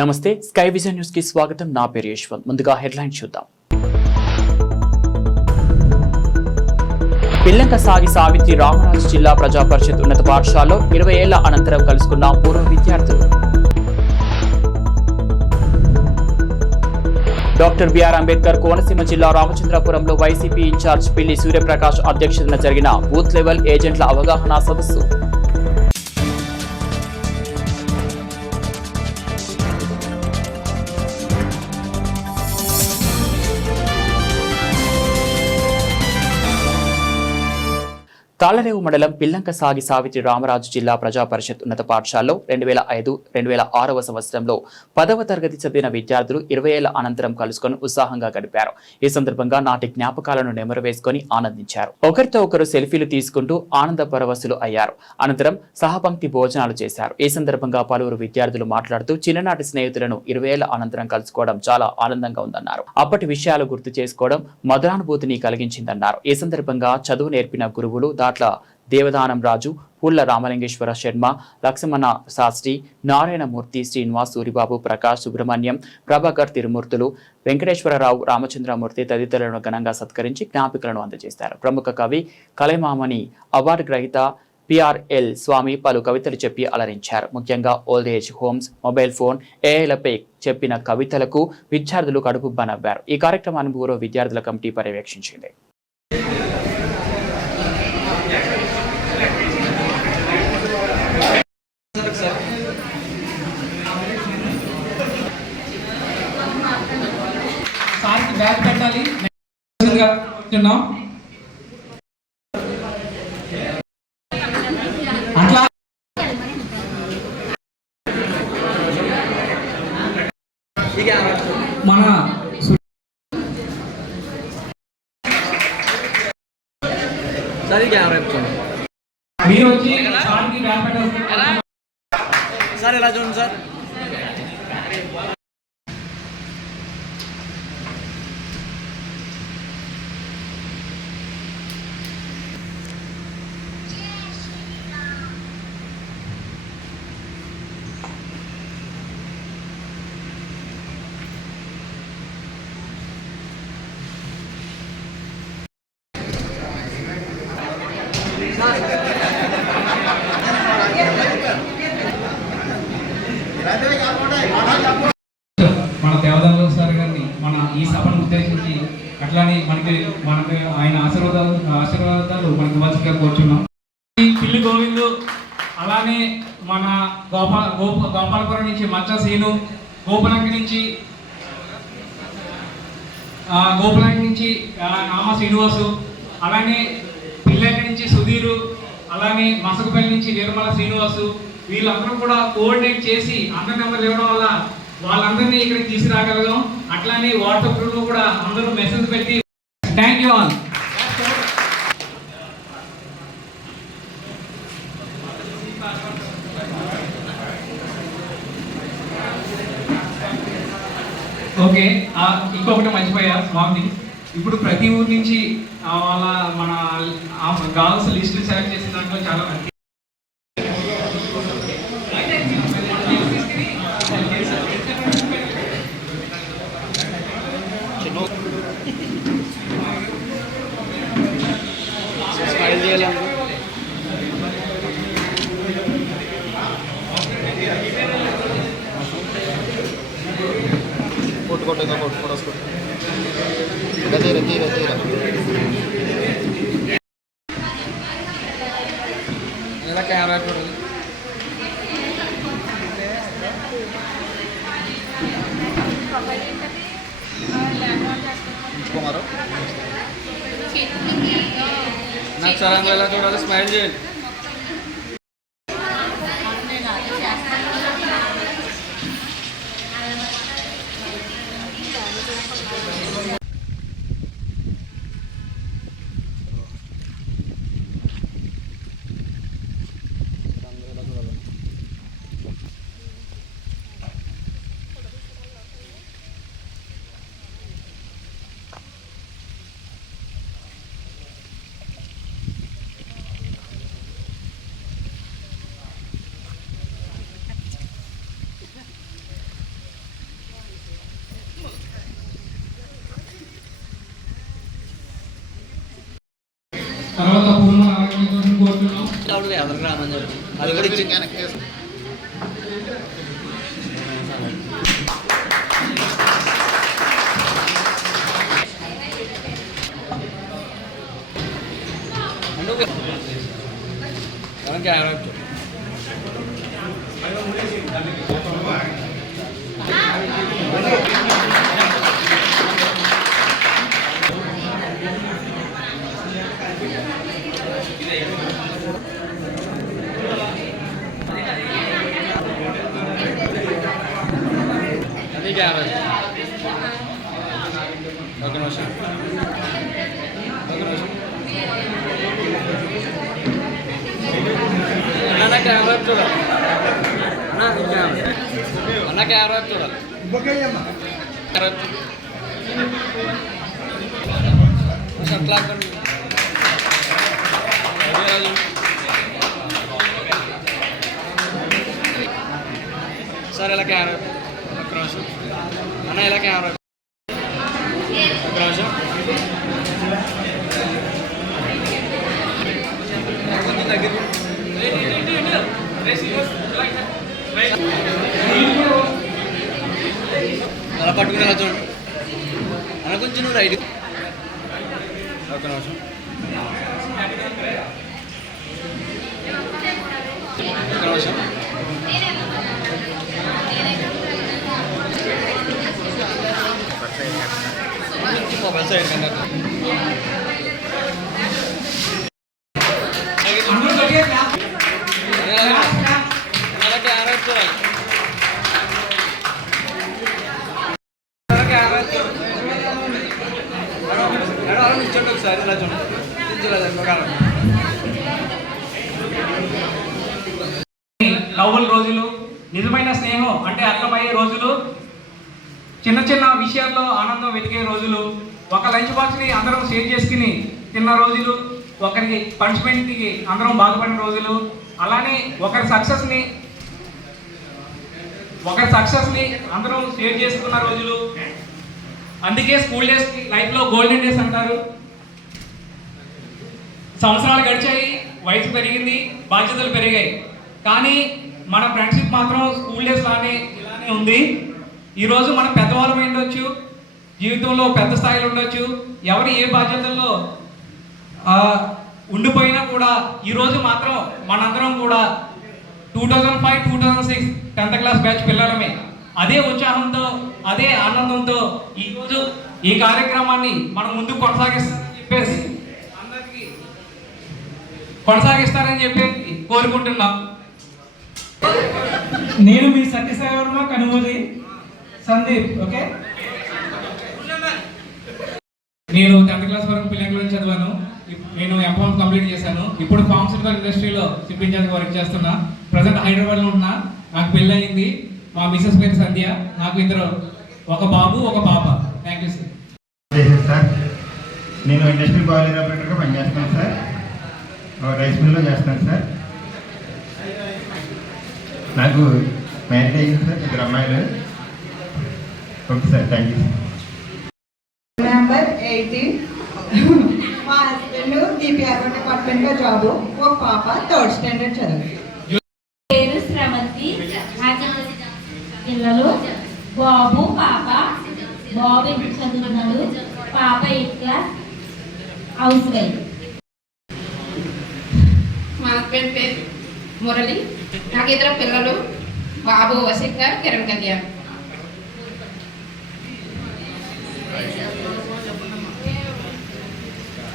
నమస్తే, sky vision news కి స్వాగతం. నా పేరు యశ్వంత్. ముందుగా హెడ్లైన్ చూద్దాం. పిల్లంక సావిత్రి రామరాజు జిల్లా ప్రజా పరిషత్ ఉన్నత పాఠశాలలో 20 ఏళ్ల అనంతరం కలుసుకున్న పూర్వ విద్యార్థులు. డాక్టర్ బిఆర్ అంబేద్కర్ కోనసీమ జిల్లా రామచంద్రపురంలో వైసీపీ ఇన్ఛార్జ్ పిల్లి సూర్యప్రకాష్ అధ్యక్షతన జరిగిన బూత్ లెవెల్ ఏజెంట్ల అవగాహన సదస్సు. తాళ్లరేవు మండలం పిల్లంక సావిత్రి రామరాజు జిల్లా ప్రజా పరిషత్ ఉన్నత పాఠశాలలో 2005-2006 సంవత్సరంలో 10వ తరగతి చదివిన విద్యార్థులు 20 ఏళ్ల అనంతరం కలుసుకొని ఉత్సాహంగా గడిపారు. ఈ సందర్భంగా నాటి జ్ఞాపకాలను నెమరు వేసుకుని ఆనందించారు. ఒకరితో ఒకరు సెల్ఫీలు తీసుకుంటూ ఆనంద పరవశులు అయ్యారు. అనంతరం సహపంక్తి భోజనాలు చేశారు. ఈ సందర్భంగా పలువురు విద్యార్థులు మాట్లాడుతూ చిన్ననాటి స్నేహితులను 20 ఏళ్ల అనంతరం కలుసుకోవడం చాలా ఆనందంగా ఉందన్నారు. అప్పటి విషయాలు గుర్తు చేసుకోవడం మధురానుభూతిని కలిగించిందన్నారు. ఈ సందర్భంగా చదువు నేర్పిన గురువులు దాట్ల దేవదానం రాజు, పుల్ల రామలింగేశ్వర శర్మ, లక్ష్మణ శాస్త్రి, నారాయణమూర్తి, శ్రీనివాస్, సూరిబాబు, ప్రకాష్, సుబ్రహ్మణ్యం, ప్రభాకర్, తిరుమూర్తులు, వెంకటేశ్వరరావు, రామచంద్రమూర్తి తదితరులను ఘనంగా సత్కరించి జ్ఞాపికలను అందజేశారు. ప్రముఖ కవి కలైమామణి అవార్డు గ్రహీత పిఆర్ఎల్ స్వామి పలు కవితలు చెప్పి అలరించారు. ముఖ్యంగా old age homes, mobile phone, ఏఐలపై చెప్పిన కవితలకు విద్యార్థులు కడుపుబ్బ నవ్వారు. ఈ కార్యక్రమాన్ని పూర్వ విద్యార్థుల కమిటీ పర్యవేక్షించింది. బ్యాగ్ పెట్టాలి. అట్లా మన మీరు వచ్చి సార్ ఎలా చూడండి సార్. మన దేవదాన సార్ గారిని మన ఈ సభను ఉద్దేశించి అట్లానే మనకి ఆయన ఆశీర్వాదాలు మనకి మంచిగా కూర్చున్నాం. పిల్లి గోవిందు, అలానే మన గోపాలపురం నుంచి మచ్చ సీను, గోపులంక నుంచి నామ శ్రీనివాసు, అలానే పిల్లెక్క నుంచి సుధీరు, అలానే మసకపల్లి నుంచి నిర్మల శ్రీనివాసు, వీళ్ళందరూ కూడా కోఆర్డినేట్ చేసి అందరి నెంబర్లు ఇవ్వడం వల్ల వాళ్ళందరినీ ఇక్కడికి తీసుకురాగలిగాం. అట్లానే వాట్సాప్ గ్రూప్ లో కూడా అందరూ మెసేజ్ పెట్టి థ్యాంక్ యూ ఆల్. ఓకే, ఇంకొకటి మర్చిపోయా స్వామి. ఇప్పుడు ప్రతి ఊరు నుంచి మన గర్ల్స్ లిస్ట్ సెలెక్ట్ చేసిన దాంట్లో చాలా కెమెరా చూడాలి. నాకు సరంగా ఎలా చూడాలి, స్మైల్ చేయండి. తర్వాత పూర్ణ ఆరోగ్యం కోరుతున్నాం. అది కూడా ఇచ్చి ఒక నిమిషం అన్న కెమెరా చూడాలి అన్న కెమెరా చూడాలి సార్ ఇలా కెమెరా ఒక నిమిషం అన్న ఇలా కెమెరా ఒక నిమిషం దగ్గర అలా పట్టుకుని అలా చూడండి అలా కొంచెం నువ్వు రైట్ ఒక నిమిషం ఒక నిమిషం మొబైల్ సైడ్ కంటే ఒకసారి ఇలా చూడండి నవ్వుల రోజులు, నిజమైన స్నేహం అంటే అర్థమయ్యే రోజులు, చిన్న చిన్న విషయాల్లో ఆనందం వెతికే రోజులు, ఒక లంచ్ బాక్స్ని అందరం షేర్ చేసుకుని తిన్న రోజులు, ఒకరికి పనిష్మెంట్కి అందరం బాధపడిన రోజులు, అలానే ఒకరి సక్సెస్ని అందరం షేర్ చేసుకున్న రోజులు. అందుకే స్కూల్ డేస్ లైఫ్లో గోల్డెన్ డేస్ అంటారు. సంవత్సరాలు గడిచాయి, వయసు పెరిగింది, బాధ్యతలు పెరిగాయి, కానీ మన ఫ్రెండ్షిప్ మాత్రం స్కూల్ డేస్ ఇలానే ఉంది. ఈరోజు మనం పెద్దవాళ్ళం ఉండొచ్చు, జీవితంలో పెద్ద స్థాయిలో ఉండొచ్చు, ఎవరు ఏ బాధ్యతల్లో ఉండిపోయినా కూడా ఈరోజు మాత్రం మనందరం కూడా 2005, 2006 10th క్లాస్ బ్యాచ్ పిల్లలమే. అదే ఉత్సాహంతో, అదే ఆనందంతో ఈరోజు ఈ కార్యక్రమాన్ని మనం ముందుకు కొనసాగిస్తారని చెప్పేసి కోరుకుంటున్నాం. నేను మీ సత్యసాయి వర్మ కనుమూరి సందీప్. ఓకే, నేను 10th క్లాస్ వరకు పిల్లల చదివాను. నేను ఎంఫామ్ కంప్లీట్ చేశాను. ఇప్పుడు ఫార్మస్యూటికల్ ఇండస్ట్రీలో షిప్ ఇన్ఛార్జ్ వర్క్ చేస్తున్నా. ప్రజెంట్ హైదరాబాద్లో ఉన్నా. నాకు పెళ్ళి అయింది. మా మిసెస్ పేరు సంధ్య. నాకు ఒక బాబు, ఒక పాప. Thank you sir. నేను ఇండస్ట్రియల్ బాయిలర్ ఆపరేటర్గా పనిచేస్తాను సార్. రైస్ మిల్లో చేస్తాను సార్. నాకు మ్యారేజ్ అయ్యింది సార్, 2 అమ్మాయిలు. Okay sir, thank you sir. Number 18. మా హస్బెండ్ DPR డిపార్ట్మెంట్లో జాబ్, ఒక పాప 3rd స్టాండర్డ్ చదువు. పేరు శ్రవంతి. పిల్లలు బాబు, పాప. బాబు ఇంటి చదువుతున్నాడు, పాప 8th క్లాస్, హౌస్ వైఫ్. మా హస్బెండ్ పేరు మురళి. నాకు 2 పిల్లలు, బాబు వశికర్, కిరణ్ కళ్యాణ్.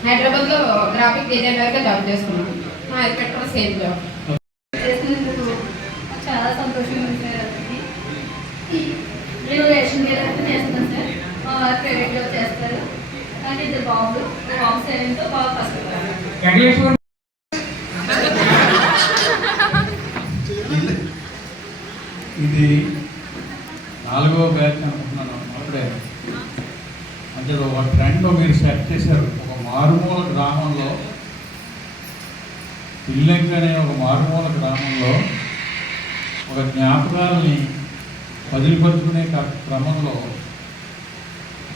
హైదరాబాద్లో గ్రాఫిక్ డిజైనర్గా జాబ్ చేస్తున్నాను. మా హస్బెండ్ కూడా సేమ్ జాబ్ చేసినందుకు చాలా సంతోషంగా ఉంది సార్. నేను రేషన్ డీలర్ అయితే చేస్తాను సార్. మా వారు ప్రైవేట్ జాబ్ చేస్తారు. కానీ 2 బాబులు, బాబు 7th, బాబు 1st క్లాస్. ఇది 4వ బ్యాచ్ అనుకుంటున్నాను. అప్పుడే అంటే ఒక ట్రెండ్ మీరు సెట్ చేశారు. ఒక మారుమూల గ్రామంలో, పిల్లెంక అనే ఒక మారుమూల గ్రామంలో ఒక జ్ఞాపకాలని వదిలిపరుచుకునే క్రమంలో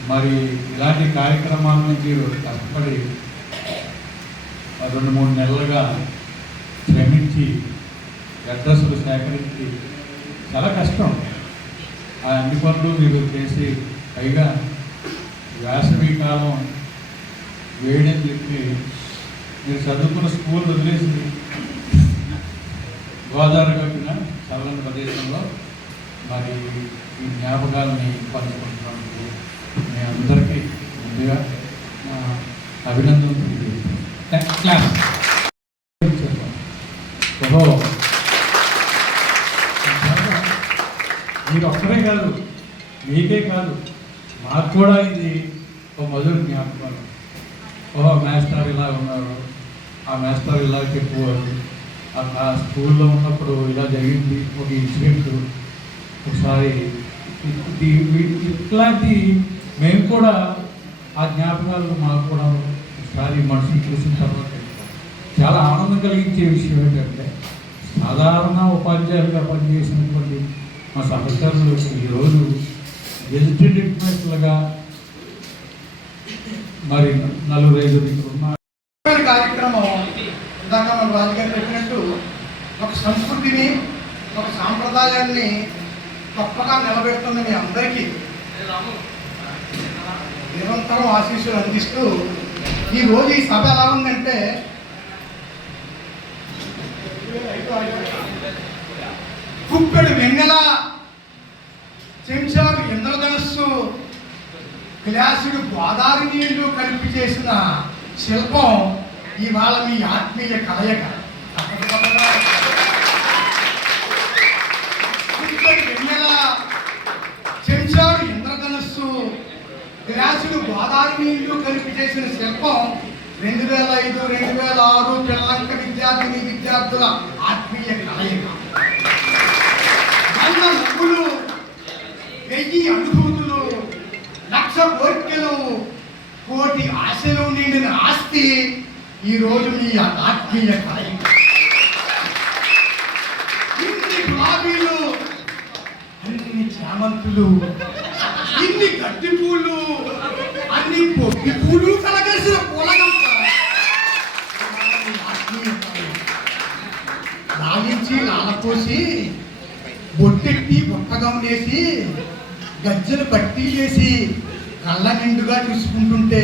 మరి ఇలాంటి కార్యక్రమాలను మీరు కష్టపడి 2-3 నెలలుగా శ్రమించి అడ్రస్లు సేకరించి చాలా కష్టం. ఆ అన్ని పనులు మీరు చేసి పైగా వేసవి కాలం వేయడం చెప్పి మీరు చదువుకున్న స్కూల్ వదిలేసి గోదావరి కట్టిన చల్లని ప్రదేశంలో మరి ఈ జ్ఞాపకాలని పంచుకుంటున్నందుకు మీ అందరికీ ముందుగా అభినందనలు తెలియజేస్తాను. ఓహో, మీరు ఒక్కరే కాదు, మీకే కాదు, మాకు కూడా ఇది ఒక మధుర జ్ఞాపకాలు. ఓహో, మాస్టర్ ఇలా ఉన్నారు, ఆ మాస్టర్ ఇలా చెప్పేవారు, ఆ స్కూల్లో ఉన్నప్పుడు ఇలా జరిగింది ఒక ఇన్సిడెంట్. ఒకసారి ఇట్లాంటి మేము కూడా ఆ జ్ఞాపకాలు మాకు కూడా ఒకసారి మనుషులు చూసిన తర్వాత చాలా ఆనందం కలిగించే విషయం ఏంటంటే సాధారణ ఉపాధ్యాయులుగా పనిచేసినటువంటి మా సహచరులు ఈరోజు గెజిటెడ్ ఇంటర్నేషనల్గా మరి 4-5 ఉన్నారు. కార్యక్రమం ఇందాక మన రాజుగారు చెప్పినట్టు ఒక సంస్కృతిని, ఒక సాంప్రదాయాన్ని గొప్పగా నిలబెడుతున్న మీ అందరికీ నిరంతరం ఆశీస్సులు అందిస్తూ ఈరోజు ఈ సభ ఎలా ఉందంటే కుక్కడు వెన్నెల, చెంచాడు ఇంద్రధనస్సు, గ్లాసుడు గోదావరి నీళ్లు కలిపి చేసిన శిల్పం ఇవాళ మీ ఆత్మీయ కలయిక. కుక్కడు వెన్నెల, చెంచాడు ఇంద్రధనస్సు, గ్లాసుడు గోదావరి నీళ్లు కలిపి చేసిన శిల్పం 2005-2006 పిల్లలంక విద్యార్థుల ఆత్మీయ కలయిక. 100 నవ్వులు, 1000 అనుభూతులు, 1,00,000 కోరికలు, 1,00,00,000 ఆశలు నిండిన ఆస్తి ఈరోజు మీ ఆత్మీయ కలయిక. ఇన్ని గులాబీలు, అన్ని చామంతులు, ఇన్ని గడ్డి పూలు, అన్ని పొట్టి పూలు కలగలిసిన పూలగంప లాగించి లాలపోసి బొట్టెట్టి బొట్టగమనేసి గజ్జలు పట్టీ చేసి కళ్ళ నిండుగా చూసుకుంటుంటే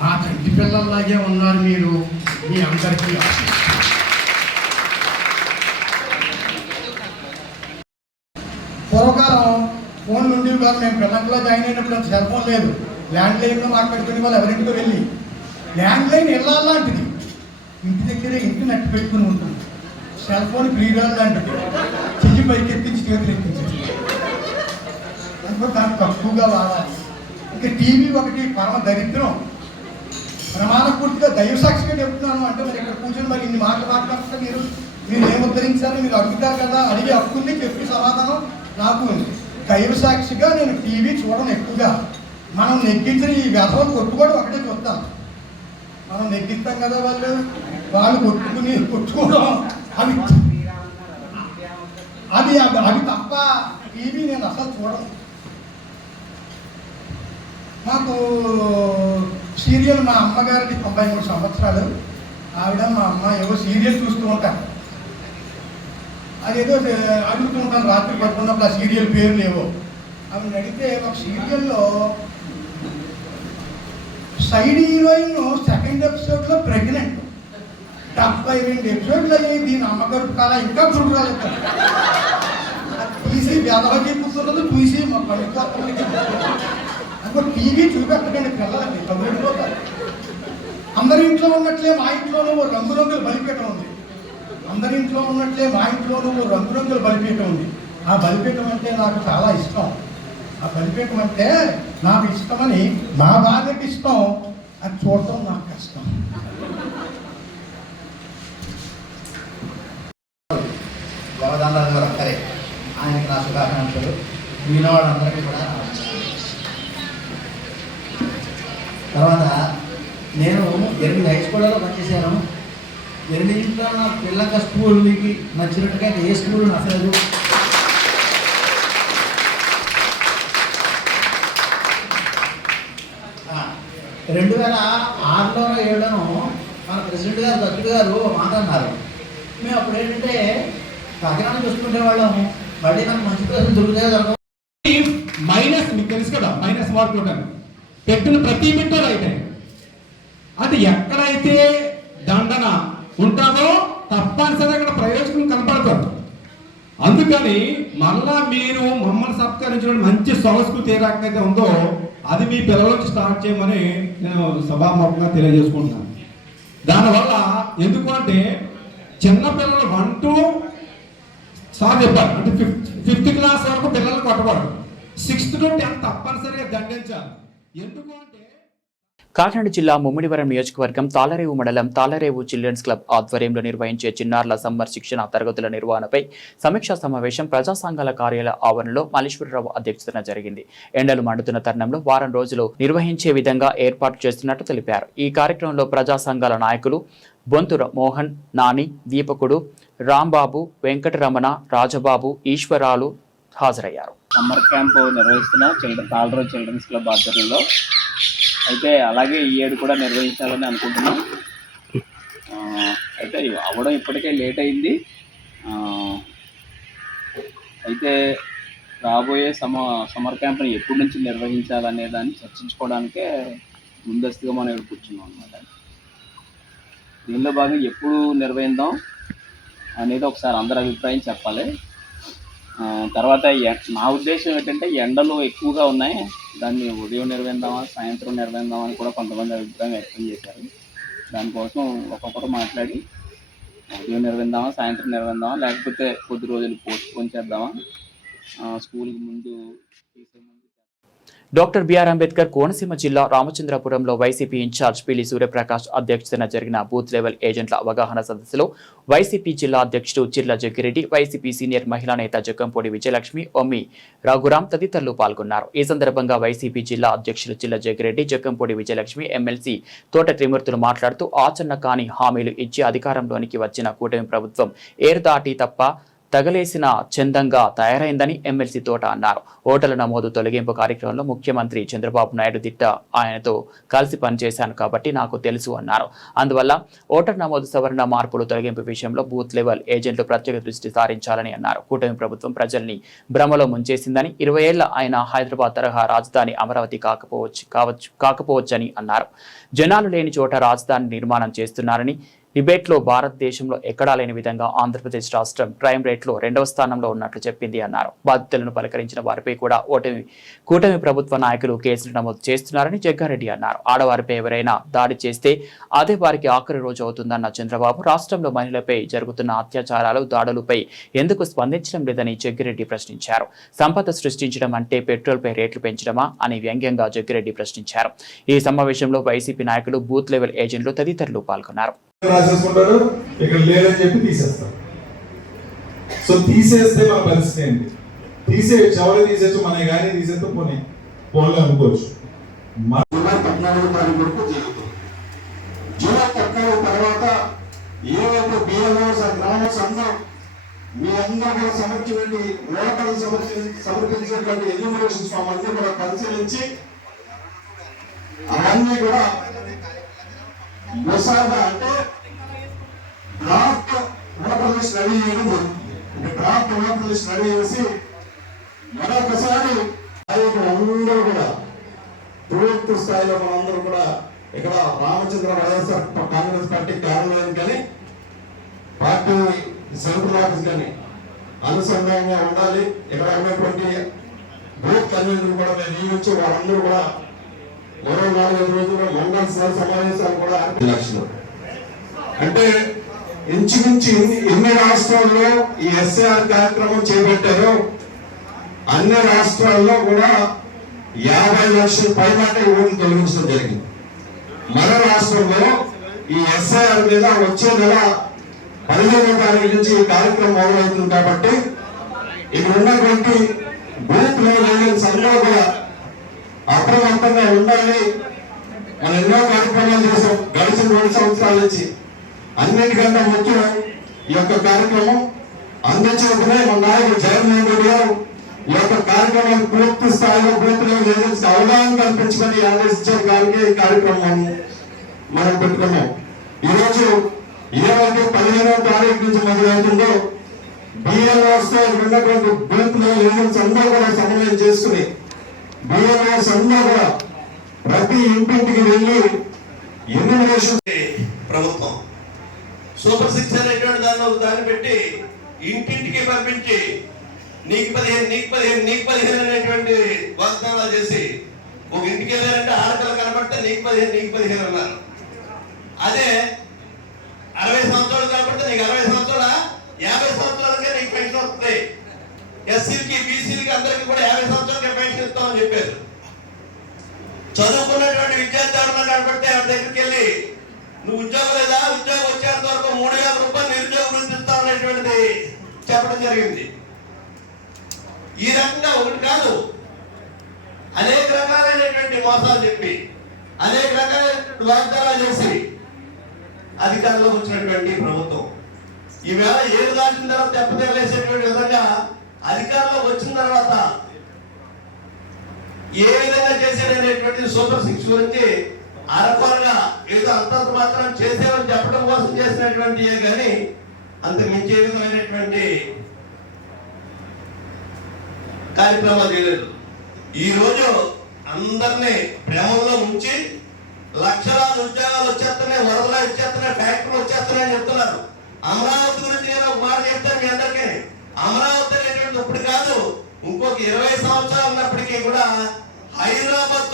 మా తండ్రి పిల్లల్లాగే ఉన్నారు మీరు. మీ అందరికీ పూర్వకాలం ఫోన్ నుండి కాదు. మేము పిల్లల్లో జాయిన్ అయినప్పుడు అంత సెల్ ఫోన్ లేదు. ల్యాండ్ లైన్లో మాట్లాడుకునే వాళ్ళు ఎవరింటికో వెళ్ళి ల్యాండ్ లైన్ వెళ్ళాలంటిది ఇంటి దగ్గరే ఇంటి నట్టు పెట్టుకుని ఉంటుంది. సెల్ ఫోన్ ప్రీరాల్ లాంటిది, చెయ్యి పైకి ఎత్తించి చేతులు ఎత్తించేది. అనుకో దాన్ని తక్కువగా వాడాలి. ఇంకా టీవీ ఒకటి పరమ దరిద్రం. ప్రమాణ పూర్తిగా దైవ సాక్షిగా చెప్తున్నాను. అంటే మరి ఇక్కడ కూర్చొని మరి ఇన్ని మాటలు మాట్లాడుతుంటే మీరు ఏం ఉద్ధరించారో మీరు అడుగుతారు కదా, అడిగి హక్కుంది చెప్పి సమాధానం నాకు దైవ సాక్షిగా నేను టీవీ చూడను ఎక్కువగా. మనం నెగ్గించిన ఈ వ్యధం కొట్టుకోవడం ఒకటే చూద్దాం. మనం నెగ్గిస్తాం కదా, వాళ్ళు కొట్టుకోవడం అవి తప్ప టీవీ నేను అసలు చూడను. మాకు సీరియల్ మా అమ్మగారికి 93 సంవత్సరాలు. ఆవిడ మా అమ్మ ఏవో సీరియల్ చూస్తూ ఉంటారు. అదేదో అడుగుతూ ఉంటాను రాత్రి పడుకున్నప్పుడు ఆ సీరియల్ పేర్లు ఏవో. ఆవిడ అడిగితే ఒక సీరియల్లో సైడ్ హీరోయిన్ 2nd ఎపిసోడ్లో ప్రెగ్నెంట్. 72 ఎపిసోడ్లు అయ్యాయి. దీని అమ్మగారు కాల ఇంకా చూడాలి. తీసి వ్యధవకి కూర్చున్నది చూసి మా పడిపోతుంది. అనుకో టీవీ చూపెట్టకండి పిల్లలకి, కబురిపోతారు. అందరి ఇంట్లో ఉన్నట్లే మా ఇంట్లోనూ ఓ రంగురంగుల బలిపీఠం ఉంది. అందరి ఇంట్లో ఉన్నట్లే మా ఇంట్లోనూ ఓ రంగురంగుల బలిపీఠం ఉంది. ఆ బలిపీఠం అంటే నాకు చాలా ఇష్టం. ఆ బలిపీఠం అంటే నాకు ఇష్టమని మా భార్యకి ఇష్టం. అది చూడటం నాకు కష్టం. గోదావరి గారు ఒక్కరే, ఆయనకి నా శుభాకాంక్షలు. మీలో వాళ్ళందరికీ కూడా. తర్వాత నేను 8 హై స్కూళ్ళలో పనిచేశాను. 8 నా పిల్లల స్కూల్ మీకు నచ్చినట్టుగా ఏ స్కూల్ నచ్చలేదు. ఆ 2006లో 2007 మన ప్రెసిడెంట్ గారు దత్తుడు గారు మాట్లాడినారు. మేము అప్పుడు ఏంటంటే కాకినాడ చూసుకునే వాళ్ళము, మళ్ళీ మనకు మంచి ప్లేసులు దొరికితే దొరకవు. మైనస్ మీకు తెలుసు కదా, మైనస్ మార్కులు కానీ పెట్టిన ప్రతి బిట్టు రైట్. అది ఎక్కడైతే దండన ఉంటుందో తప్పనిసరిగా అక్కడ ప్రయోజనం కనపడతారు. అందుకని మళ్ళా మీరు మమ్మల్ని సత్కరించిన మంచి సంస్కృతి ఏ రకంగా ఉందో అది మీ పిల్లలకి స్టార్ట్ చేయమని నేను సభాముఖంగా తెలియజేసుకుంటున్నాను. దానివల్ల ఎందుకు అంటే చిన్నపిల్లలు 1 to చెప్పాలి, అంటే 5th క్లాస్ వరకు పిల్లలు కొట్టకూడదు, 6th to 10th తప్పనిసరిగా దండించాలి. ఎందుకు అంటే కాకినాడ జిల్లా ముమ్మిడివరం నియోజకవర్గం తాళరేవు మండలం తాళరేవు చిల్డ్రన్స్ క్లబ్ ఆధ్వర్యంలో నిర్వహించే చిన్నారుల సమ్మర్ శిక్షణ తరగతుల నిర్వహణపై సమీక్షా సమావేశం ప్రజా సంఘాల కార్యాలయ ఆవరణలో మల్లేశ్వరరావు అధ్యక్షతన జరిగింది. ఎండలు మండుతున్న తరుణంలో వారం రోజులు నిర్వహించే విధంగా ఏర్పాటు చేస్తున్నట్టు తెలిపారు. ఈ కార్యక్రమంలో ప్రజా సంఘాల నాయకులు బొంతుర మోహన్, నాని, దీపకుడు, రాంబాబు, వెంకటరమణ, రాజబాబు, ఈశ్వరాలు హాజరయ్యారు. సమ్మర్ క్యాంపు నిర్వహిస్తున్న తాళరేవు చిల్డ్రన్స్ క్లబ్ ఆధ్వర్యంలో అయితే అలాగే ఈ ఏడు కూడా నిర్వహించాలని అనుకుంటున్నాం. అయితే అవ్వడం ఇప్పటికే లేట్ అయింది. అయితే రాబోయే సమ్మర్ క్యాంప్ని ఎప్పటి నుంచి నిర్వహించాలనే దాన్ని చర్చించుకోవడానికే ముందస్తుగా మనం ఇక్కడ కూర్చున్నాం అన్నమాట. దీనిలో భాగంగా ఎప్పుడు నిర్వహిద్దాం అనేది ఒకసారి అందరి అభిప్రాయం చెప్పాలి. తర్వాత నా ఉద్దేశం ఏంటంటే ఎండలు ఎక్కువగా ఉన్నాయి, దాన్ని ఉదయం నిర్వహిద్దామా సాయంత్రం నిర్వహిద్దామా అని కూడా కొంతమంది అభిప్రాయం వ్యక్తం చేశారు. దానికోసం ఒక్కొక్కరు మాట్లాడి ఉదయం నిర్వహిద్దామా సాయంత్రం నిర్వహిద్దామా లేకపోతే కొద్ది రోజులు పోస్ట్పోన్ చేద్దామా, స్కూల్కి ముందు డాక్టర్ బిఆర్ అంబేద్కర్ కోనసీమ జిల్లా రామచంద్రపురంలో వైసీపీ ఇన్ఛార్జ్ పిల్లి సూర్యప్రకాష్ అధ్యక్షతన జరిగిన బూత్ లెవెల్ ఏజెంట్ల అవగాహన సదస్సులో వైసీపీ జిల్లా అధ్యక్షుడు చిర్ల జగ్గిరెడ్డి, వైసీపీ సీనియర్ మహిళా నేత జక్కంపూడి విజయలక్ష్మి, ఒమ్మి రఘురాం తదితరులు పాల్గొన్నారు. ఈ సందర్భంగా వైసీపీ జిల్లా అధ్యక్షుడు చిర్ల జగ్గిరెడ్డి, జక్కంపూడి విజయలక్ష్మి, ఎమ్మెల్సీ తోట త్రిమూర్తులు మాట్లాడుతూ ఆచరణ కాని హామీలు ఇచ్చి అధికారంలోనికి వచ్చిన కూటమి ప్రభుత్వం ఏరుదాటి తప్ప తగలేసిన చందంగా తయారైందని ఎమ్మెల్సీ తోట అన్నారు. ఓటర్ల నమోదు తొలగింపు కార్యక్రమంలో ముఖ్యమంత్రి చంద్రబాబు నాయుడు దిట్ట ఆయనతో కలిసి పనిచేశాను కాబట్టి నాకు తెలుసు అన్నారు. అందువల్ల ఓటర్ నమోదు సవరణ మార్పులు తొలగింపు విషయంలో బూత్ లెవెల్ ఏజెంట్లు ప్రత్యేక దృష్టి సారించాలని అన్నారు. కూటమి ప్రభుత్వం ప్రజల్ని భ్రమలో ముంచేసిందని, 20 ఏళ్ల ఆయన హైదరాబాద్ తరహా రాజధాని అమరావతి కాకపోవచ్చని అన్నారు. జనాలు లేని చోట రాజధాని నిర్మాణం చేస్తున్నారని, డిబేట్లో భారతదేశంలో ఎక్కడా లేని విధంగా ఆంధ్రప్రదేశ్ రాష్ట్రం క్రైమ్ రేట్లో 2వ స్థానంలో ఉన్నట్లు చెప్పింది అన్నారు. బాధితులను పలకరించిన వారిపై కూడా కూటమి ప్రభుత్వ నాయకులు కేసులు నమోదు చేస్తున్నారని జగ్గారెడ్డి అన్నారు. ఆడవారిపై ఎవరైనా దాడి చేస్తే అదే వారికి ఆఖరి రోజు అవుతుందన్న చంద్రబాబు రాష్ట్రంలో మహిళలపై జరుగుతున్న అత్యాచారాలు, దాడులపై ఎందుకు స్పందించడం లేదని జగ్గిరెడ్డి ప్రశ్నించారు. సంపద సృష్టించడం అంటే పెట్రోల్పై రేట్లు పెంచడమా అని వ్యంగ్యంగా జగ్గిరెడ్డి ప్రశ్నించారు. ఈ సమావేశంలో వైసీపీ నాయకులు, బూత్ లెవెల్ ఏజెంట్లు తదితరులు పాల్గొన్నారు. రాసేసుకుంటారు, ఇక్కడ లేదని చెప్పి తీసేస్తారు. సో తీసేస్తే మన పరిస్థితి ఏంటి? తీసేయచ్చు, ఎవరు తీసేయచ్చు, మన కానీ తీసేస్తే పోన్లే అనుకోవచ్చు. జూలై 14వ తారీఖు వరకు జరుగుతుంది. జూలై 14 తర్వాత ఏవైతే బిఎల్ఓస్ గ్రామ సంఘం మీ అందరూ కూడా సమర్పించండి, ఓటర్లు సమర్పించినటువంటి ఎన్యూమరేషన్ ఫామ్ అన్ని కూడా పరిశీలించి అవన్నీ కూడా ముసాదా అంటే డ్రాఫ్ట్ ఓటర్ లిస్ట్ రెడీ చేయడం జరుగుతుంది. డ్రాఫ్ట్ ఓటర్ లిస్ట్ రెడీ చేసి మరొకసారి అందరూ కూడా పూర్తి స్థాయిలో మనందరూ కూడా ఇక్కడ రామచంద్ర వైఎస్ఆర్ కాంగ్రెస్ పార్టీ కార్యాలయం కానీ పార్టీ సెంట్రల్ ఆఫీస్ కానీ అనుసంధానంగా ఉండాలి. ఇక్కడ ఉన్నటువంటి బూత్ కన్వీనర్ కూడా మేము నియమించి వారందరూ కూడా మరో 4-5 రోజుల్లో మండల సమావేశాలు కూడా లక్షణం. అంటే ఇంచుమించు ఎన్ని రాష్ట్రాల్లో ఈ ఎస్ఐఆర్ కార్యక్రమం చేపట్టారో అన్ని రాష్ట్రాల్లో కూడా 50 లక్షల పైమాట ఓట్లు తొలగించడం జరిగింది. మరో రాష్ట్రంలో ఈ ఎస్ఐఆర్ మీద వచ్చే నెల 15వ తారీఖు నుంచి ఈ కార్యక్రమం మొదలవుతుంది. కాబట్టి ఇక్కడ ఉన్నటువంటి బూత్ లెవెల్ సంఘాలు కూడా అప్రమత్తంగా ఉండాలి. మనం ఎన్నో కార్యక్రమాలు చేసాం గడిచిన 2 సంవత్సరాల నుంచి. అన్నిటికన్నా ముఖ్యం ఈ యొక్క కార్యక్రమం అందించినప్పుడే మన నాయకుడు జగన్మోహన్ రెడ్డి గారు ఈ యొక్క కార్యక్రమాన్ని పూర్తి స్థాయిలో బూత్ లెవెల్ ఏజెన్సీకి అవగాహన కల్పించుకొని ఆదేశించే ఈ కార్యక్రమం మనం పెట్టుకున్నాం. ఈరోజు ఏవైతే 15వ తారీఖు నుంచి మొదలవుతుందో బిఎల్ఓస్ తో ఉన్నటువంటి బూత్ లెవెల్ ఏజెంట్స్ అందరూ కూడా సమన్వయం చేసుకుని బిఎల్ఓస్ అందరూ కూడా ప్రతి ఇంటింటికి వెళ్ళి ఎన్యూమరేషన్ ప్రభుత్వం సూపర్ 6 అనేటువంటి దాన్ని పెట్టి ఇంటింటికి పంపించి నీకు 15 అనేటువంటి వాగ్దానాలు చేసి ఒక ఇంటికి వెళ్ళారంటే ఆడపిల్ల కనబడితే నీకు 15 అన్నారు. అదే 60 సంవత్సరాలు కనబడితే నీకు 60 సంవత్సరాల 50 సంవత్సరాలకే నీకు పెన్షన్ వస్తుంది. ఎస్సీలకి బీసీలకి అందరికీ కూడా 50 సంవత్సరాలకే పెన్షన్ ఇస్తామని చెప్పారు. చదువుకున్నటువంటి విద్యార్థి ఎవరన్నా కనబడితే ఎవరి దగ్గరికి వెళ్ళి నువ్వు ఉద్యోగం లేదా, ఉద్యోగం వచ్చేంత వరకు 3000 రూపాయలు నిరుద్యోగ వృత్తి ఇస్తామనేటువంటిది చెప్పడం జరిగింది. ఈ రకంగా ఒకటి కాదు, అనేక రకాలైనటువంటి మోసాలు చెప్పి అనేక రకాలైనటువంటి వాగ్దానాలు చేసి అధికారంలోకి వచ్చినటువంటి ప్రభుత్వం ఈవేళ ఏడు దాటిన తర్వాత దెబ్బతీరలేసేటువంటి విధంగా అధికారంలోకి వచ్చిన తర్వాత ఏ విధంగా చేసేటనేటువంటి సూపర్ 6 గురించి అరకొరగా ఏదో అంతంత మాత్రం చేసేవని చెప్పడం కోసం చేసినటువంటి కానీ అంతకు మించే విధమైనటువంటి కార్యక్రమాలు చేయలేదు. ఈ రోజు అందరినీ ప్రేమలో ఉంచి లక్షలాది ఉద్యోగాలు వచ్చేస్తున్నాయి, వరదలు వచ్చేస్తున్నాయి, ఫ్యాక్టరీలు వచ్చేస్తున్నాయి అని చెప్తున్నారు. అమరావతి గురించి నేను ఒక మాట చెప్తాను మీ అందరికీ. అమరావతి అనేటువంటి ఇప్పుడు కాదు, ఇంకొక 20 సంవత్సరాలు ఉన్నప్పటికీ కూడా హైదరాబాద్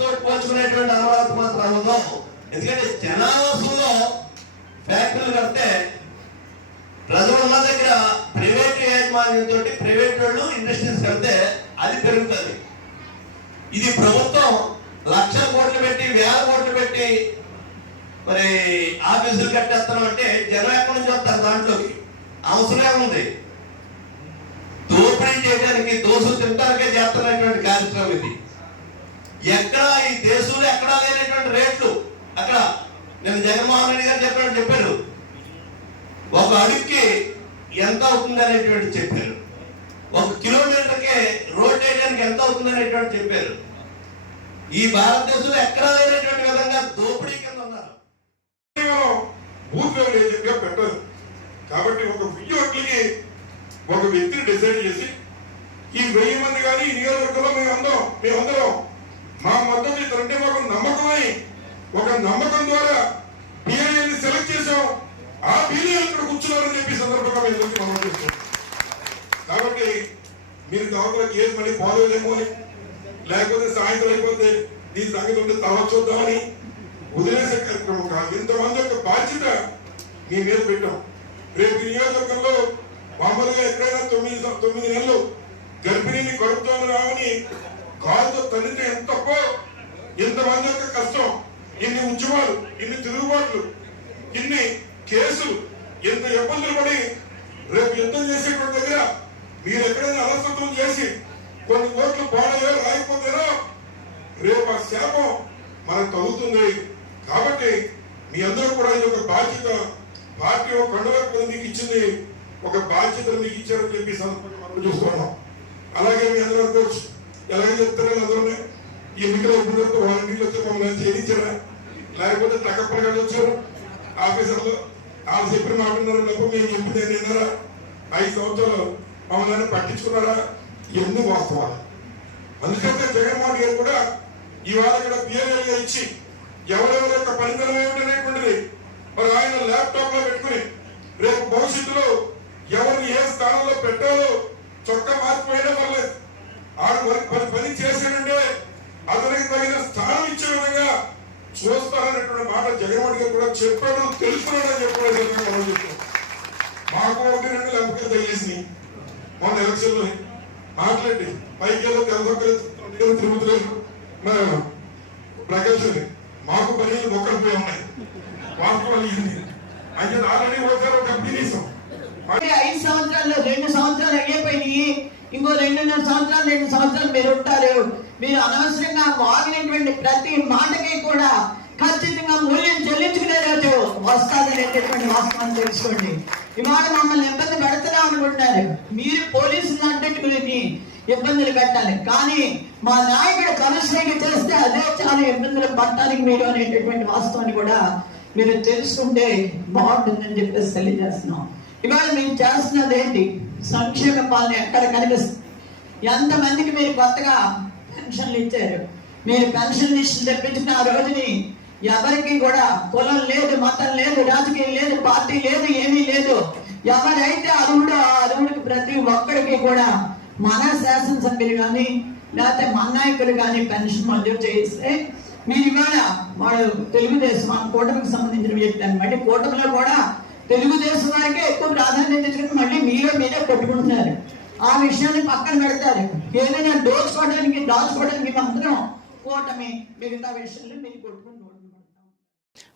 తో పోల్చుకునేటువంటి అమరావతి మాత్రం అవ్వదు. ఎందుకంటే జనావాసంలో ఫ్యాక్టరీలు కడితే ప్రజలు ఉన్న దగ్గర ప్రైవేట్ యాజమాన్యంతో ప్రైవేట్ వాళ్ళు ఇండస్ట్రీస్ కడితే అది పెరుగుతుంది. ఇది ప్రభుత్వం లక్షల కోట్లు పెట్టి 1000 కోట్లు పెట్టి మరి ఆఫీసులు కట్టేస్తాం అంటే జనం ఎక్కడి నుంచి వస్తారు దాంట్లోకి? అవసరం ఉంది. దోపిడీ చేయడానికి దోసులు తింటానికే చేస్తున్నటువంటి కార్యక్రమం ఇది. ఎక్కడ ఈ దేశంలో ఎక్కడా లేనటువంటి రేట్లు అక్కడ నేను జగన్మోహన్ రెడ్డి గారు చెప్పారు ఒక అడుగుకి ఎంత అవుతుంది అనేటువంటి చెప్పారు. 1 కిలోమీటర్కి రోడ్ వేయడానికి ఎంత అవుతుంది అనేటువంటి చెప్పారు. ఈ భారతదేశంలో ఎక్కడా లేనటువంటి విధంగా దోపిడీ కింద ఉన్నారు. బూత్ లెవెల్ ఏజెంట్ గా పెట్టదు కాబట్టి ఒక వినియోగకి ఒక వ్యక్తిని డిసైడ్ చేసి ఈ 1000 మంది కానీ ఈ నియోజకవర్గంలో మేమందరం మా మద్దతు ఇతరంటే మాకు నమ్మకమై ఒక నమ్మకం ద్వారా బిఏని సెలెక్ట్ చేసాం. ఆ బిఏ ఇక్కడ కూర్చున్నారని చెప్పి సందర్భంగా మేము మనం చేస్తాం. కాబట్టి మీరు గవర్నమెంట్ ఏది మళ్ళీ బాగోలేమో అని లేకపోతే సాయంత్రం అయిపోతే దీని సంగతి ఉంటే తర్వాత చూద్దామని వదిలేసే కార్యక్రమం కాదు. ఇంతమంది యొక్క బాధ్యత మీ మీద పెట్టాం. రేపు నియోజకవర్గంలో మామూలుగా ఎక్కడైనా 9 నెలలు గర్భిణీని కడుపుతోంది రావని కాలుతో తల్లితే ఎంత తప్పో ఇంతమంది యొక్క కష్టం, ఇన్ని ఉద్యమాలు, ఇన్ని తిరుగుబాట్లు, ఇన్ని కేసులు, ఎంత ఇబ్బందులు పడి రేపు యుద్ధం చేసేటువంటి దగ్గర మీరు ఎక్కడైనా అలసత్వం చేసి కొన్ని ఓట్లు పాడయో రాయకపోతేనో రేపు ఆ శాపం మనకు తగ్గుతుంది. కాబట్టి మీ అందరూ కూడా ఇది ఒక బాధ్యత. పార్టీ ఒక కండవరకు మీకు ఇచ్చింది, ఒక బాధ్యతను మీకు ఇచ్చారని చెప్పి సందర్భంగా చూస్తున్నాం. అలాగే మీ అందరూ అనుకోవచ్చు ఎలాగే చెప్తారని అందరూ ఎన్నికలు ఎప్పుడు వాలంటీర్లు వచ్చి మమ్మల్ని చేయించారా లేకపోతే టక్కప్పటిగా వచ్చారు ఆఫీసర్లు వాళ్ళు చెప్పిన మాట్లాడారు తప్ప మేము చెప్పింది విన్నారా? 5 సంవత్సరాలు మమ్మల్ని పట్టించుకున్నారా? ఎన్ని వాస్తవాలు. అందుకంటే జగన్మోహన్ గారు కూడా ఇవాళ ఇక్కడ పిఎల్ఏలుగా ఇచ్చి ఎవరెవరి యొక్క పనితనం ఏమిటనేటువంటిది మరి ఆయన ల్యాప్టాప్ లో పెట్టుకుని రేపు భవిష్యత్తులో ఎవరిని ఏ స్థానంలో పెట్టాలో చొక్కా మార్చిపోయినా పర్లేదు, ఆడు పని చేసాడంటే అతనికి తగిన స్థానం ఇచ్చే విధంగా చూస్తారనేటువంటి మాట జగన్మోహన్ గారు కూడా చెప్పాడు, తెలుసుకున్నాడని చెప్పాడు. మాకు 1-2 ఎంపికలు తగిలేసినాయి మొన్న ఎలక్షన్ లో మాట్లాడి పైకి ఏదో తెలదొక్కలు తిరుగుతులేదు ప్రకాశం మాకు పని మొక్కడిపోయి ఉన్నాయి. వాస్తవాలు ఇది అంటే ఆల్రెడీ ఒకసారి ఒక కంపెనీసాం 5 సంవత్సరాల్లో 2 సంవత్సరాలు అయిపోయినాయి. ఇంకో 2.5 సంవత్సరాలు 2 సంవత్సరాలు మీరు ఉంటారు. మీరు అనవసరంగా వాగినటువంటి ప్రతి మాటకి కూడా ఖచ్చితంగా మూల్యం చెల్లించుకునే రోజు వస్తాదనేటటువంటి వాస్తవాన్ని తెలుసుకోండి. ఇవాళ మమ్మల్ని ఇబ్బంది పెడతాం అనుకుంటున్నారు. మీరు పోలీసులు అడ్డట్టుకుని ఇబ్బందులు పెట్టాలి, కానీ మా నాయకుడు కమిషనర్ చేస్తే అదే చాలా ఇబ్బందులు పడటానికి మీరు అనేటటువంటి వాస్తవాన్ని కూడా మీరు తెలుసుకుంటే బాగుంటుందని చెప్పేసి తెలియజేస్తున్నాం. ఇవాళ మీరు చేస్తున్నది ఏంటి? సంక్షేమ పాలన ఎక్కడ కనిపిస్తుంది? ఎంతమందికి మీరు కొత్తగా పెన్షన్లు ఇచ్చారు? మీరు పెన్షన్ లిస్టులు తెప్పించిన ఆ రోజుని ఎవరికి కూడా కులం లేదు, మతం లేదు, రాజకీయం లేదు, పార్టీ లేదు, ఏమీ లేదు. ఎవరైతే అర్హుడో ఆ అర్హుడికి ప్రతి ఒక్కరికి కూడా మన శాసనసభ్యులు కానీ లేకపోతే మన నాయకులు కానీ పెన్షన్ మంజూరు చేయిస్తే మీరు ఇవాళ వాడు తెలుగుదేశం మన కూటమికి సంబంధించిన వ్యక్తి అని మళ్ళీ కూటమిలో కూడా తెలుగుదేశం వారికే ఎక్కువ ప్రాధాన్యత ఇచ్చుకుని మళ్ళీ మీరే కొట్టుకుంటున్నారు. ఆ విషయాన్ని పక్కన పెడతారు. ఏదైనా దాచుకోవడానికి మాత్రం కూటమి మిగతా విషయంలో మీరు కొట్టుకుంటూ.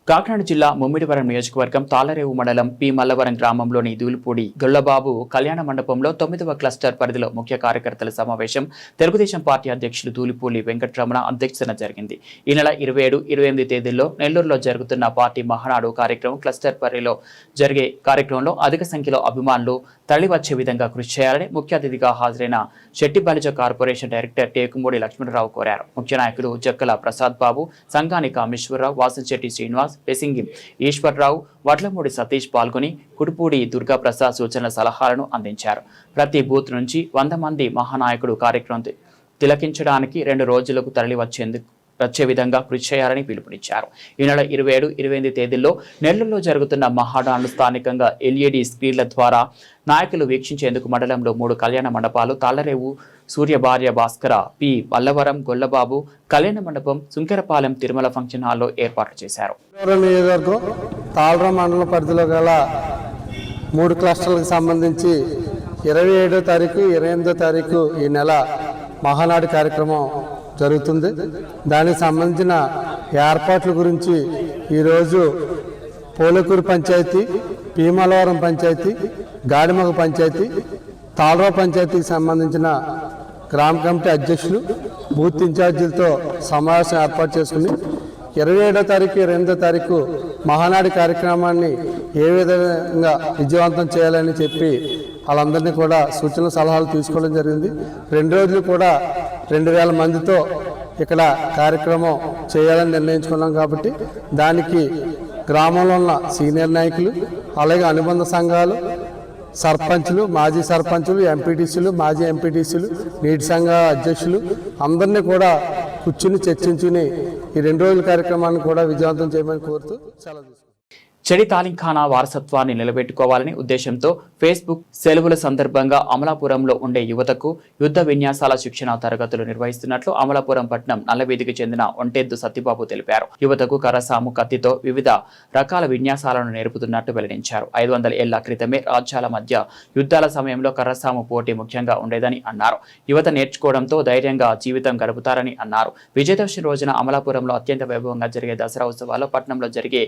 కాకినాడ జిల్లా ముమ్మిడివరం నియోజకవర్గం తాళరేవు మండలం పి మల్లవరం గ్రామంలోని దూలుపూడి గొల్లబాబు కళ్యాణ మండపంలో 9వ క్లస్టర్ పరిధిలో ముఖ్య కార్యకర్తల సమావేశం తెలుగుదేశం పార్టీ అధ్యక్షులు దూలిపూడి వెంకటరమణ అధ్యక్షతన జరిగింది. ఈ నెల 27, 28 తేదీల్లో నెల్లూరులో జరుగుతున్న పార్టీ మహానాడు కార్యక్రమం క్లస్టర్ పరిధిలో జరిగే కార్యక్రమంలో అధిక సంఖ్యలో అభిమానులు తరలివచ్చే విధంగా కృషి చేయాలని ముఖ్య అతిథిగా హాజరైన శెట్టి బాలిజ కార్పొరేషన్ డైరెక్టర్ టేకుమూడి లక్ష్మణరావు కోరారు. ముఖ్య నాయకులు జక్కల ప్రసాద్ బాబు, సంగాని కామేశ్వరరావు, వాసంశెట్టి శ్రీనివాస్, పెసింగి ఈశ్వర్రావు, వడ్లమూడి సతీష్ పాల్గొని కుడుపూడి దుర్గా ప్రసాద్ సూచనల సలహాలను అందించారు. ప్రతి బూత్ నుంచి 100 మంది మహానాయకుడు కార్యక్రమం తిలకించడానికి 2 రోజులకు తరలి వచ్చే విధంగా కృషి చేయాలని పిలుపునిచ్చారు. ఈ నెల 27, 28 తేదీల్లో నెల్లూరులో జరుగుతున్న మహానాడును స్థానికంగా LED స్క్రీన్ల ద్వారా నాయకులు వీక్షించేందుకు మండలంలో 3 కళ్యాణ మండపాలు తాళ్లరేవు సూర్యభార్య భాస్కర పి మల్లవరం గొల్లబాబు కళ్యాణ మండపం సుంకెరపాలెం తిరుమల ఫంక్షన్ హాల్లో ఏర్పాట్లు చేశారు. నియోజకవర్గం తాళ్లరేవు మండలం పరిధిలో గల 3 క్లస్టర్లకు సంబంధించి 27వ తారీఖు 28వ తారీఖు ఈ నెల మహానాడు కార్యక్రమం జరుగుతుంది. దానికి సంబంధించిన ఏర్పాట్ల గురించి ఈరోజు పోలకూరు పంచాయతీ, పీమలవరం పంచాయతీ, గాడిమగ పంచాయతీ, తాళ్రావు పంచాయతీకి సంబంధించిన గ్రామ కమిటీ అధ్యక్షులు, బూత్ ఇన్ఛార్జీలతో సమావేశం ఏర్పాటు చేసుకుని 27వ తారీఖు 28వ తారీఖు మహానాడు కార్యక్రమాన్ని ఏ విధంగా విజయవంతం చేయాలని చెప్పి వాళ్ళందరినీ కూడా సూచనలు సలహాలు తీసుకోవడం జరిగింది. 2 రోజులు కూడా 2000 మందితో ఇక్కడ కార్యక్రమం చేయాలని నిర్ణయించుకున్నాం. కాబట్టి దానికి గ్రామంలో ఉన్న సీనియర్ నాయకులు, అలాగే అనుబంధ సంఘాలు, సర్పంచులు, మాజీ సర్పంచులు, ఎంపీటీసీలు, మాజీ ఎంపీటీసీలు, నీటి సంఘ అధ్యక్షులు అందరినీ కూడా కూర్చుని చర్చించుని ఈ 2 రోజుల కార్యక్రమాన్ని కూడా విజయవంతం చేయమని కోరుతూ సెలవు. చెడి తాలింఖానా వారసత్వాన్ని నిలబెట్టుకోవాలని ఉద్దేశంతో ఫేస్బుక్ సెలవుల సందర్భంగా అమలాపురంలో ఉండే యువతకు యుద్ధ విన్యాసాల శిక్షణ తరగతులు నిర్వహిస్తున్నట్లు అమలాపురం పట్టణం నల్లవీధికి చెందిన ఒంటెద్దు సత్యబాబు తెలిపారు. యువతకు కర్రసాము, కత్తితో వివిధ రకాల విన్యాసాలను నేర్పుతున్నట్టు వెల్లడించారు. 500 ఏళ్ల క్రితమే రాజ్యాల మధ్య యుద్ధాల సమయంలో కర్రసాము పోటీ ముఖ్యంగా ఉండేదని అన్నారు. యువత నేర్చుకోవడంతో ధైర్యంగా జీవితం గడుపుతారని అన్నారు. విజయదశమి రోజున అమలాపురంలో అత్యంత వైభవంగా జరిగే దసరా ఉత్సవాల్లో పట్టణంలో జరిగే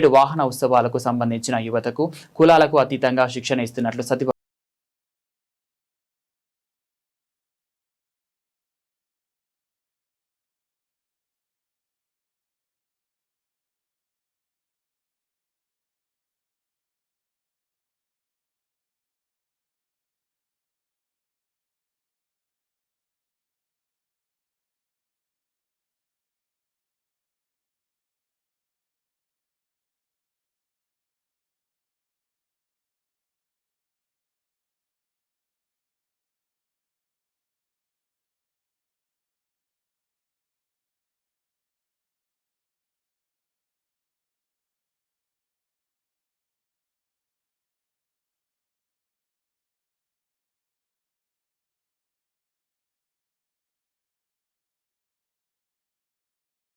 7 వాహన ఉత్సవాలకు సంబంధించిన యువతకు కులాలకు అతీతంగా శిక్షణ ఇస్తున్నట్లు సత్యబాబు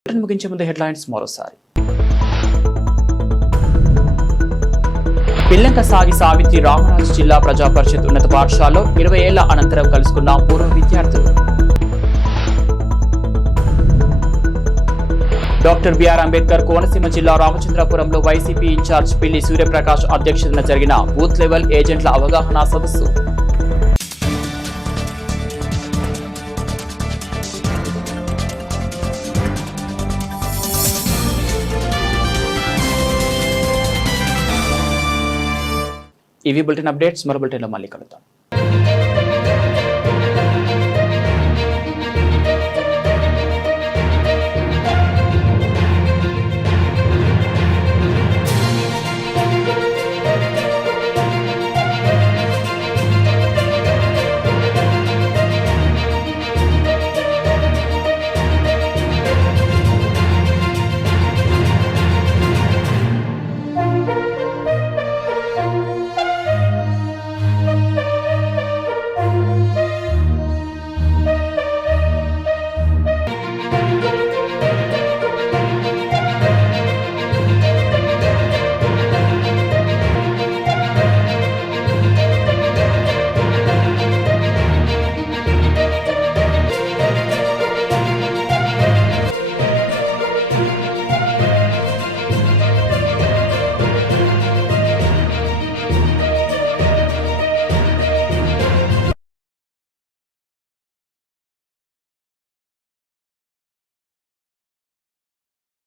ముగించే ముందు హెడ్లైన్స్ మరోసారి. పిల్లంక సావిత్రి రామరాజు జిల్లా ప్రజా పరిషత్ ఉన్నత పాఠశాలలో 20 ఏళ్ల అనంతరం కలుసుకున్న పూర్వ విద్యార్థులు. డాక్టర్ బిఆర్ అంబేద్కర్ కోనసీమ జిల్లా రామచంద్రపురంలో వైసీపీ ఇన్ఛార్జ్ పిల్లి సూర్యప్రకాష్ అధ్యక్షతన జరిగిన బూత్ లెవెల్ ఏజెంట్ల అవగాహన సదస్సు. ఇవి బులెటిన్ అప్డేట్స్. మరో బులెటిన్లో మళ్ళీ కలుద్దాం.